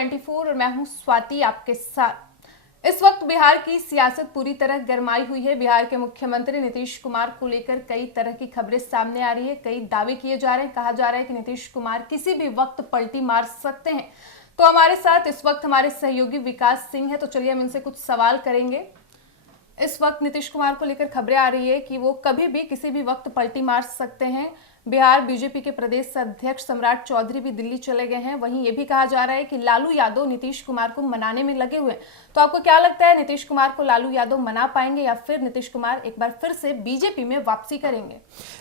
24 और मैं हूं स्वाति आपके साथ। इस वक्त बिहार की सियासत पूरी तरह गरमाई हुई है। बिहार के मुख्यमंत्री नीतीश कुमार को लेकर कई तरह की खबरें सामने आ रही है, कई दावे किए जा रहे हैं। कहा जा रहा है कि नीतीश कुमार किसी भी वक्त पलटी मार सकते हैं। तो हमारे साथ इस वक्त हमारे सहयोगी विकास सिंह है, तो चलिए हम इनसे कुछ सवाल करेंगे। इस वक्त नीतीश कुमार को लेकर खबरें आ रही है कि वो कभी भी किसी भी वक्त पलटी मार सकते हैं। बिहार बीजेपी के प्रदेश अध्यक्ष सम्राट चौधरी भी दिल्ली चले गए हैं। वहीं ये भी कहा जा रहा है कि लालू यादव नीतीश कुमार को मनाने में लगे हुए हैं। तो आपको क्या लगता है, नीतीश कुमार को लालू यादव मना पाएंगे या फिर नीतीश कुमार एक बार फिर से बीजेपी में वापसी करेंगे?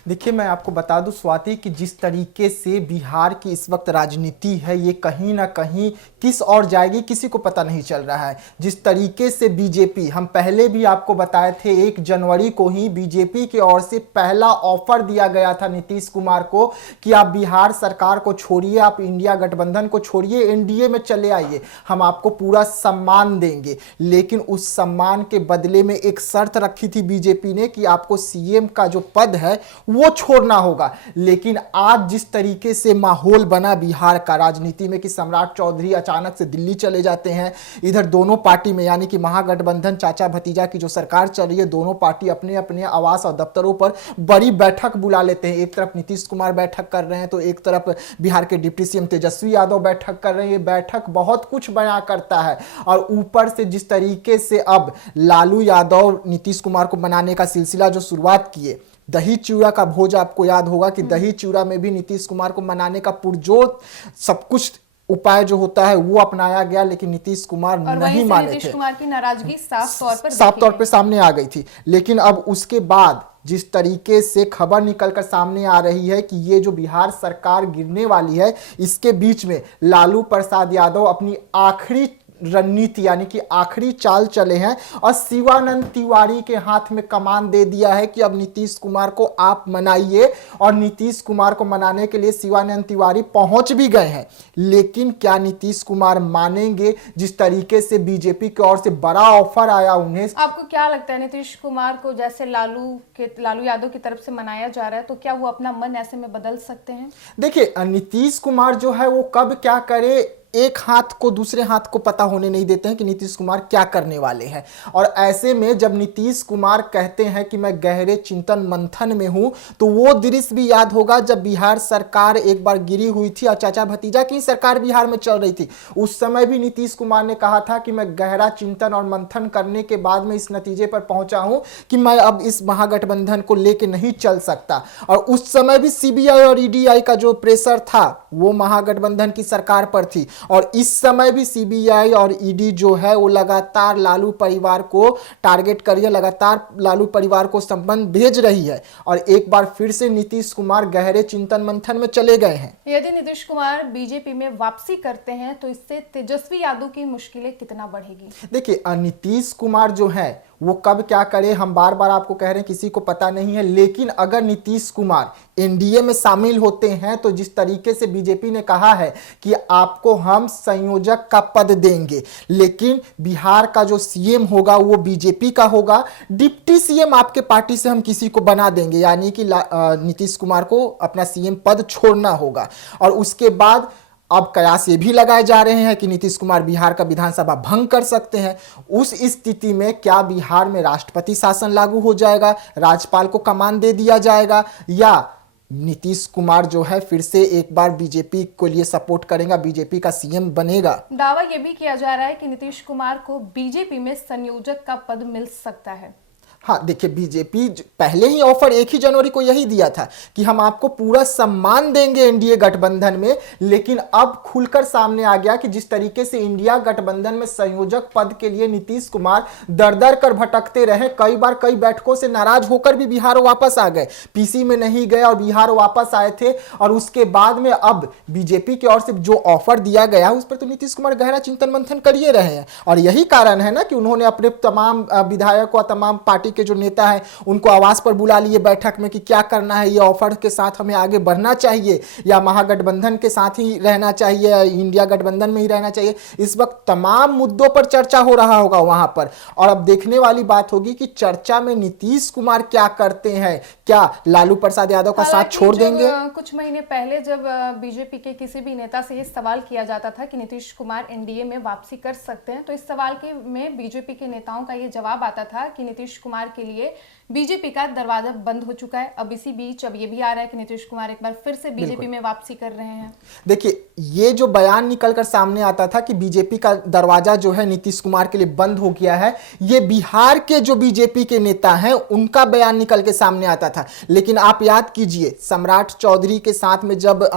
देखिए, मैं आपको बता दूं स्वाति कि जिस तरीके से बिहार की इस वक्त राजनीति है, ये कहीं ना कहीं किस ओर जाएगी किसी को पता नहीं चल रहा है। जिस तरीके से बीजेपी, हम पहले भी आपको बताए थे, 1 जनवरी को ही बीजेपी की ओर से पहला ऑफर दिया गया था नीतीश कुमार को कि आप बिहार सरकार को छोड़िए, आप इंडिया गठबंधन को छोड़िए, एनडीए में चले आइए, हम आपको पूरा सम्मान देंगे। लेकिन उस सम्मान के बदले में एक शर्त रखी थी बीजेपी ने कि आपको सीएम का जो पद है वो छोड़ना होगा। लेकिन आज जिस तरीके से माहौल बना बिहार का राजनीति में कि सम्राट चौधरी अचानक से दिल्ली चले जाते हैं, इधर दोनों पार्टी में यानी कि महागठबंधन चाचा भतीजा की जो सरकार चल रही है, दोनों पार्टी अपने अपने आवास और दफ्तरों पर बड़ी बैठक बुला लेते हैं। एक तरफ नीतीश कुमार बैठक कर रहे हैं तो एक तरफ बिहार के डिप्टी सीएम तेजस्वी यादव बैठक कर रहे हैं। ये बैठक बहुत कुछ बयां करता है। और ऊपर से जिस तरीके से अब लालू यादव नीतीश कुमार को मनाने का सिलसिला जो शुरुआत किए, दही चूड़ा का भोज, आपको याद होगा कि दही चूड़ा में भी नीतीश कुमार को मनाने का पुरजोर सब कुछ उपाय जो होता है वो अपनाया गया, लेकिन नीतीश कुमार नहीं माने थे। नीतीश कुमार की नाराजगी साफ तौर पर सामने आ गई थी। लेकिन अब उसके बाद जिस तरीके से खबर निकलकर सामने आ रही है कि ये जो बिहार सरकार गिरने वाली है, इसके बीच में लालू प्रसाद यादव अपनी आखिरी रणनीति यानी कि आखिरी चाल चले हैं और शिवानंद तिवारी के हाथ में कमान दे दिया है कि अब नीतीश कुमार को आप मनाइए। और नीतीश कुमार को मनाने के लिए शिवानंद तिवारी पहुंच भी गए हैं। लेकिन क्या नीतीश कुमार मानेंगे? जिस तरीके से बीजेपी की ओर से बड़ा ऑफर आया उन्हें, आपको क्या लगता है नीतीश कुमार को जैसे लालू यादव की तरफ से मनाया जा रहा है, तो क्या वो अपना मन ऐसे में बदल सकते हैं? देखिए, नीतीश कुमार जो है वो कब क्या करे, एक हाथ को दूसरे हाथ को पता होने नहीं देते हैं कि नीतीश कुमार क्या करने वाले हैं। और ऐसे में जब नीतीश कुमार कहते हैं कि मैं गहरे चिंतन मंथन में हूं, तो वो दृश्य भी याद होगा जब बिहार सरकार एक बार गिरी हुई थी और चाचा भतीजा की सरकार बिहार में चल रही थी। उस समय भी नीतीश कुमार ने कहा था कि मैं गहरा चिंतन और मंथन करने के बाद में इस नतीजे पर पहुंचा हूं कि मैं अब इस महागठबंधन को लेकर नहीं चल सकता। और उस समय भी सीबीआई और ईडीआई का जो प्रेशर था वो महागठबंधन की सरकार पर थी। और इस समय भी सीबीआई और ईडी जो है वो लगातार लालू परिवार को टारगेट कर रही है, लगातार लालू परिवार को संबंध भेज रही है। और एक बार फिर से नीतीश कुमार गहरे चिंतन मंथन में चले गए हैं। यदि नीतीश कुमार बीजेपी में वापसी करते हैं तो इससे तेजस्वी यादव की मुश्किलें कितना बढ़ेगी? देखिए, नीतीश कुमार जो है वो कब क्या करे, हम बार बार आपको कह रहे हैं, किसी को पता नहीं है। लेकिन अगर नीतीश कुमार एनडीए में शामिल होते हैं तो जिस तरीके से बीजेपी ने कहा है कि आपको हम संयोजक का पद देंगे, लेकिन बिहार का जो सीएम होगा वो बीजेपी का होगा, डिप्टी सीएम आपके पार्टी से हम किसी को बना देंगे, यानी कि नीतीश कुमार को अपना सीएम पद छोड़ना होगा। और उसके बाद अब कयास ये भी लगाए जा रहे हैं कि नीतीश कुमार बिहार का विधानसभा भंग कर सकते हैं। उस स्थिति में क्या बिहार में राष्ट्रपति शासन लागू हो जाएगा, राज्यपाल को कमान दे दिया जाएगा, या नीतीश कुमार जो है फिर से एक बार बीजेपी को लिए सपोर्ट करेगा, बीजेपी का सीएम बनेगा? दावा यह भी किया जा रहा है कि नीतीश कुमार को बीजेपी में संयोजक का पद मिल सकता है। हाँ, देखिए, बीजेपी पहले ही ऑफर 1 ही जनवरी को यही दिया था कि हम आपको पूरा सम्मान देंगे एनडीए गठबंधन में। लेकिन अब खुलकर सामने आ गया कि जिस तरीके से इंडिया गठबंधन में संयोजक पद के लिए नीतीश कुमार दर दर कर भटकते रहे, कई बार कई बैठकों से नाराज होकर भी बिहार वापस आ गए, पीसी में नहीं गए और बिहार वापस आए थे। और उसके बाद में अब बीजेपी की ओर से जो ऑफर दिया गया उस पर तो नीतीश कुमार गहरा चिंतन मंथन करिए रहे हैं। और यही कारण है ना कि उन्होंने अपने तमाम विधायकों, तमाम पार्टी के जो नेता हैं उनको आवास पर बुला लिए बैठक में कि क्या करना है, ये ऑफर के साथ हमें आगे बढ़ना चाहिए या महागठबंधन के साथ ही रहना चाहिए, इंडिया गठबंधन में ही रहना चाहिए। इस वक्त तमाम मुद्दों पर चर्चा हो रहा होगा वहां पर, और अब देखने वाली बात होगी कि चर्चा में नीतीश कुमार क्या करते हैं, क्या लालू प्रसाद यादव का साथ छोड़ देंगे। कुछ महीने पहले जब बीजेपी के किसी भी नेता से ये सवाल किया जाता था कि नीतीश कुमार एनडीए में वापसी कर सकते हैं, तो इस सवाल के में बीजेपी के नेताओं का ये जवाब आता था कि नीतीश कुमार के लिए बीजेपी का दरवाजा बंद हो चुका है। अब इसी बीच अब ये भी आ रहा है कि नीतीश कुमार एक बार फिर से बीजेपी में वापसी कर रहे हैं। देखिए, ये जो बयान निकलकर सामने आता था कि बीजेपी का दरवाजा जो है नीतीश कुमार के लिए बंद हो गया है, ये बिहार के जो बीजेपी के नेता हैं उनका बयान निकल के सामने आता था। लेकिन आप याद कीजिए, सम्राट चौधरी के साथ में जब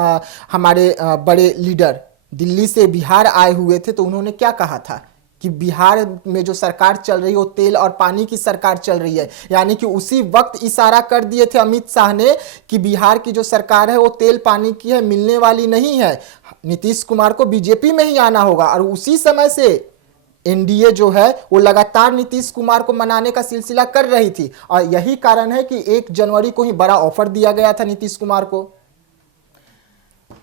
हमारे बड़े लीडर दिल्ली से बिहार आए हुए थे तो उन्होंने क्या कहा था कि बिहार में जो सरकार चल रही है वो तेल और पानी की सरकार चल रही है। यानी कि उसी वक्त इशारा कर दिए थे अमित शाह ने कि बिहार की जो सरकार है वो तेल पानी की है, मिलने वाली नहीं है, नीतीश कुमार को बीजेपी में ही आना होगा। और उसी समय से एनडीए जो है वो लगातार नीतीश कुमार को मनाने का सिलसिला कर रही थी, और यही कारण है कि 1 जनवरी को ही बड़ा ऑफर दिया गया था नीतीश कुमार को।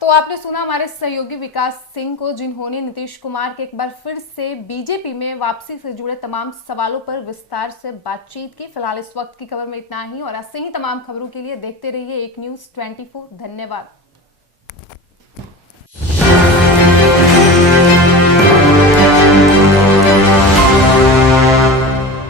तो आपने सुना हमारे सहयोगी विकास सिंह को, जिन्होंने नीतीश कुमार के एक बार फिर से बीजेपी में वापसी से जुड़े तमाम सवालों पर विस्तार से बातचीत की। फिलहाल इस वक्त की खबर में इतना ही, और ऐसे ही तमाम खबरों के लिए देखते रहिए एक न्यूज़ 24। धन्यवाद।